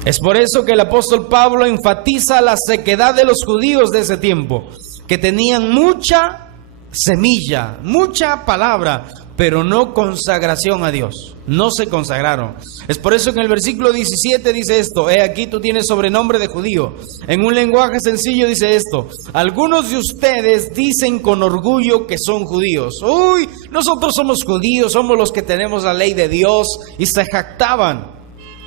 Es por eso que el apóstol Pablo enfatiza la sequedad de los judíos de ese tiempo, que tenían mucha semilla, mucha palabra, pero no consagración a Dios. No se consagraron. Es por eso que en el versículo 17 dice esto: he aquí tú tienes sobrenombre de judío. En un lenguaje sencillo dice esto: algunos de ustedes dicen con orgullo que son judíos. Uy, nosotros somos judíos, somos los que tenemos la ley de Dios. Y se jactaban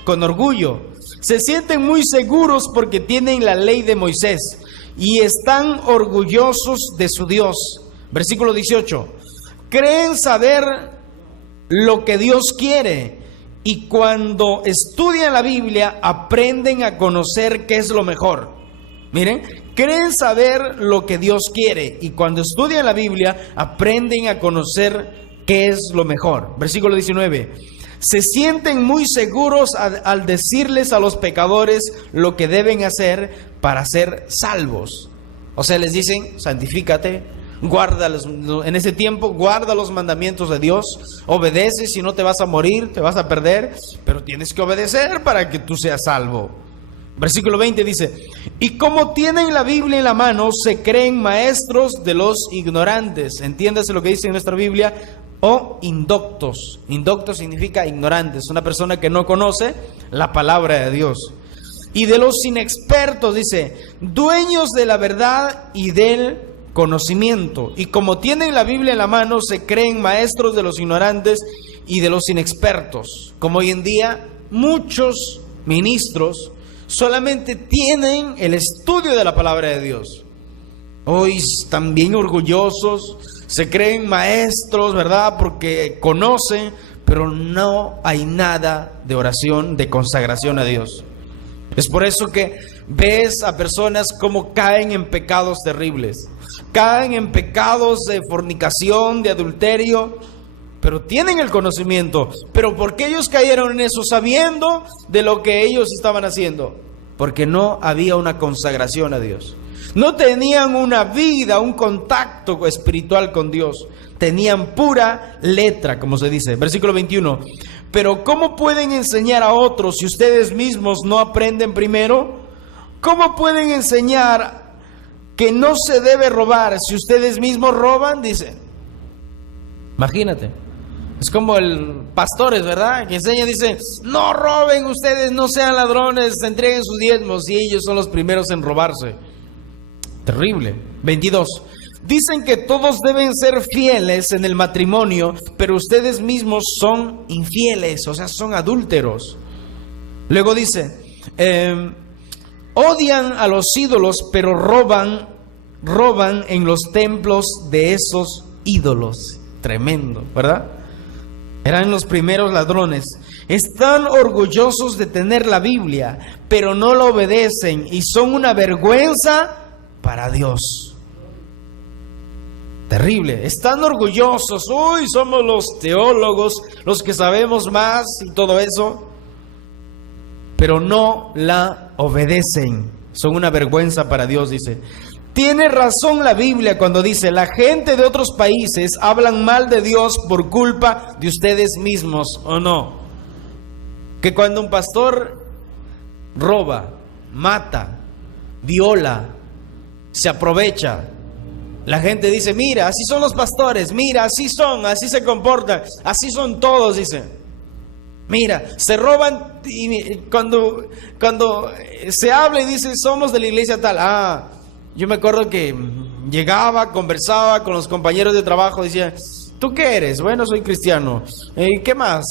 con orgullo. Se sienten muy seguros porque tienen la ley de Moisés y están orgullosos de su Dios. Versículo 18. Creen saber lo que Dios quiere y cuando estudian la Biblia aprenden a conocer qué es lo mejor. Miren, creen saber lo que Dios quiere y cuando estudian la Biblia aprenden a conocer qué es lo mejor. Versículo 19. Se sienten muy seguros al decirles a los pecadores lo que deben hacer para ser salvos. O sea, les dicen, santifícate, guarda en ese tiempo, guarda los mandamientos de Dios, obedece, si no te vas a morir, te vas a perder, pero tienes que obedecer para que tú seas salvo. Versículo 20 dice, y como tienen la Biblia en la mano, se creen maestros de los ignorantes. Entiéndase lo que dice en nuestra Biblia, o indoctos. Indoctos significa ignorantes, una persona que no conoce la palabra de Dios. Y de los inexpertos, dice, dueños de la verdad y del conocimiento. Y como tienen la Biblia en la mano, se creen maestros de los ignorantes y de los inexpertos. Como hoy en día, muchos ministros solamente tienen el estudio de la palabra de Dios. Hoy están bien orgullosos, se creen maestros, ¿verdad? Porque conocen, pero no hay nada de oración, de consagración a Dios. Es por eso que ves a personas como caen en pecados terribles. Caen en pecados de fornicación, de adulterio, pero tienen el conocimiento. ¿Pero por qué ellos cayeron en eso sabiendo de lo que ellos estaban haciendo? Porque no había una consagración a Dios. No tenían una vida, un contacto espiritual con Dios. Tenían pura letra, como se dice. Versículo 21. Pero ¿cómo pueden enseñar a otros si ustedes mismos no aprenden primero? ¿Cómo pueden enseñar que no se debe robar si ustedes mismos roban? Dice. Imagínate. Es como el pastores, ¿verdad? Que enseña, dice, no roben ustedes, no sean ladrones, entreguen sus diezmos y ellos son los primeros en robarse. Terrible. 22. Dicen que todos deben ser fieles en el matrimonio, pero ustedes mismos son infieles, o sea, son adúlteros. Luego dice, odian a los ídolos, pero roban en los templos de esos ídolos. Tremendo, ¿verdad? Eran los primeros ladrones. Están orgullosos de tener la Biblia, pero no la obedecen y son una vergüenza para Dios. Terrible. Están orgullosos. Uy, somos los teólogos, los que sabemos más y todo eso, pero no la obedecen. Son una vergüenza para Dios, dice. Tiene razón la Biblia cuando dice: la gente de otros países hablan mal de Dios por culpa de ustedes mismos, ¿o no? Que cuando un pastor roba, mata, viola, se aprovecha, la gente dice: mira, así son los pastores, mira, así son, así se comportan, así son todos, dice. Mira, se roban, y cuando se habla y dice: somos de la iglesia tal. Yo me acuerdo que llegaba, conversaba con los compañeros de trabajo, decía: ¿tú qué eres? Bueno, soy cristiano. ¿Qué más?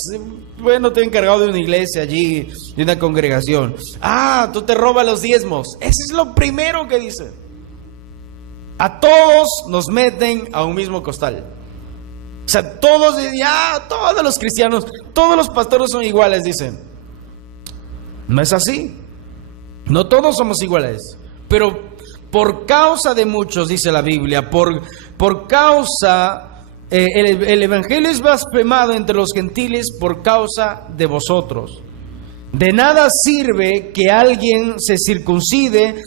Bueno, estoy encargado de una iglesia allí, de una congregación. Tú te robas los diezmos. Eso es lo primero que dice. A todos nos meten a un mismo costal. O sea, todos los cristianos, todos los pastores son iguales, dicen. No es así. No todos somos iguales. Pero por causa de muchos, dice la Biblia, por causa, el evangelio es blasfemado entre los gentiles por causa de vosotros. De nada sirve que alguien se circuncide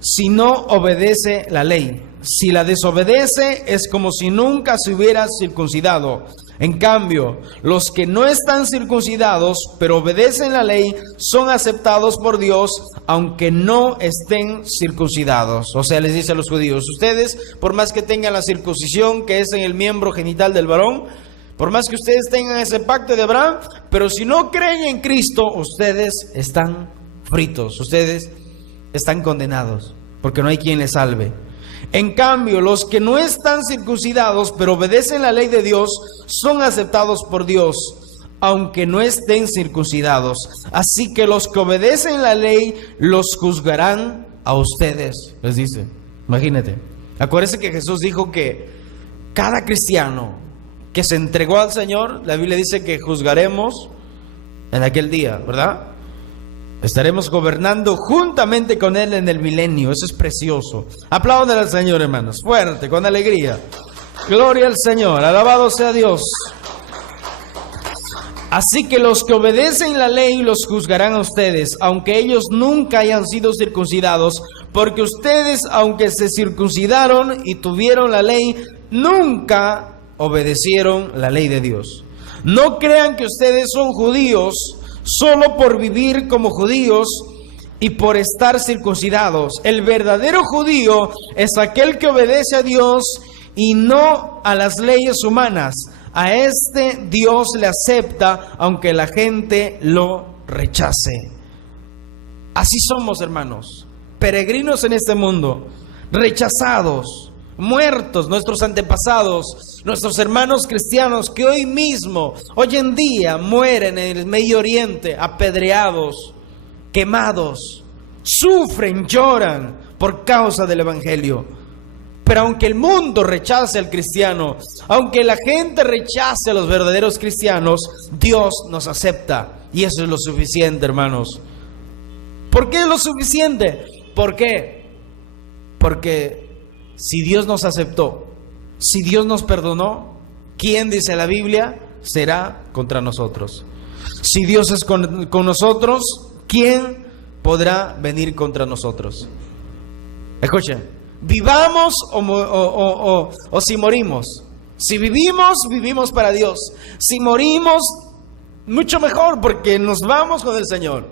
si no obedece la ley. Si la desobedece, es como si nunca se hubiera circuncidado. En cambio, los que no están circuncidados, pero obedecen la ley, son aceptados por Dios, aunque no estén circuncidados. O sea, les dice a los judíos: ustedes, por más que tengan la circuncisión, que es en el miembro genital del varón, por más que ustedes tengan ese pacto de Abraham, pero si no creen en Cristo, ustedes están fritos, ustedes están condenados, porque no hay quien les salve. En cambio, los que no están circuncidados, pero obedecen la ley de Dios, son aceptados por Dios, aunque no estén circuncidados. Así que los que obedecen la ley, los juzgarán a ustedes, les dice. Imagínate. Acuérdense que Jesús dijo que cada cristiano que se entregó al Señor, la Biblia dice que juzgaremos en aquel día, ¿verdad? Estaremos gobernando juntamente con Él en el milenio. Eso es precioso. Aplaudan al Señor, hermanos, fuerte, con alegría. Gloria al Señor, alabado sea Dios. Así que los que obedecen la ley los juzgarán a ustedes, aunque ellos nunca hayan sido circuncidados, porque ustedes, aunque se circuncidaron y tuvieron la ley, nunca obedecieron la ley de Dios. No crean que ustedes son judíos solo por vivir como judíos y por estar circuncidados. El verdadero judío es aquel que obedece a Dios y no a las leyes humanas. A este Dios le acepta, aunque la gente lo rechace. Así somos, hermanos, peregrinos en este mundo, rechazados, muertos, nuestros antepasados, nuestros hermanos cristianos que hoy en día mueren en el Medio Oriente, apedreados, quemados, sufren, lloran por causa del evangelio. Pero aunque el mundo rechace al cristiano, aunque la gente rechace a los verdaderos cristianos, Dios nos acepta, y eso es lo suficiente, hermanos. ¿Por qué es lo suficiente? ¿Por qué? Porque si Dios nos aceptó, si Dios nos perdonó, ¿quién, dice la Biblia, será contra nosotros? Si Dios es con nosotros, ¿quién podrá venir contra nosotros? Escuchen, vivamos o si morimos. Si vivimos, vivimos para Dios. Si morimos, mucho mejor, porque nos vamos con el Señor.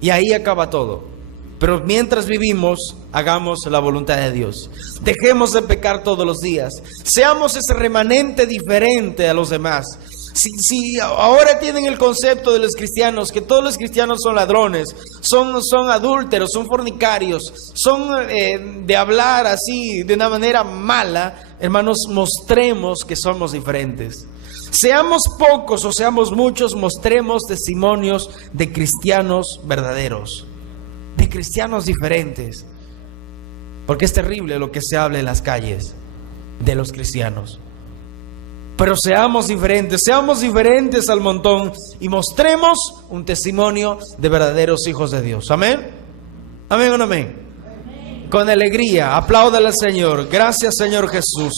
Y ahí acaba todo. Pero mientras vivimos, hagamos la voluntad de Dios. Dejemos de pecar todos los días. Seamos ese remanente diferente a los demás. Si ahora tienen el concepto de los cristianos, que todos los cristianos son ladrones, son adúlteros, son fornicarios, son de hablar así de una manera mala, hermanos, mostremos que somos diferentes. Seamos pocos o seamos muchos, mostremos testimonios de cristianos verdaderos, de cristianos diferentes. Porque es terrible lo que se habla en las calles de los cristianos. Pero seamos diferentes al montón y mostremos un testimonio de verdaderos hijos de Dios. Amén. Amén o no amén. Amén. Con alegría, apláudale al Señor. Gracias, Señor Jesús.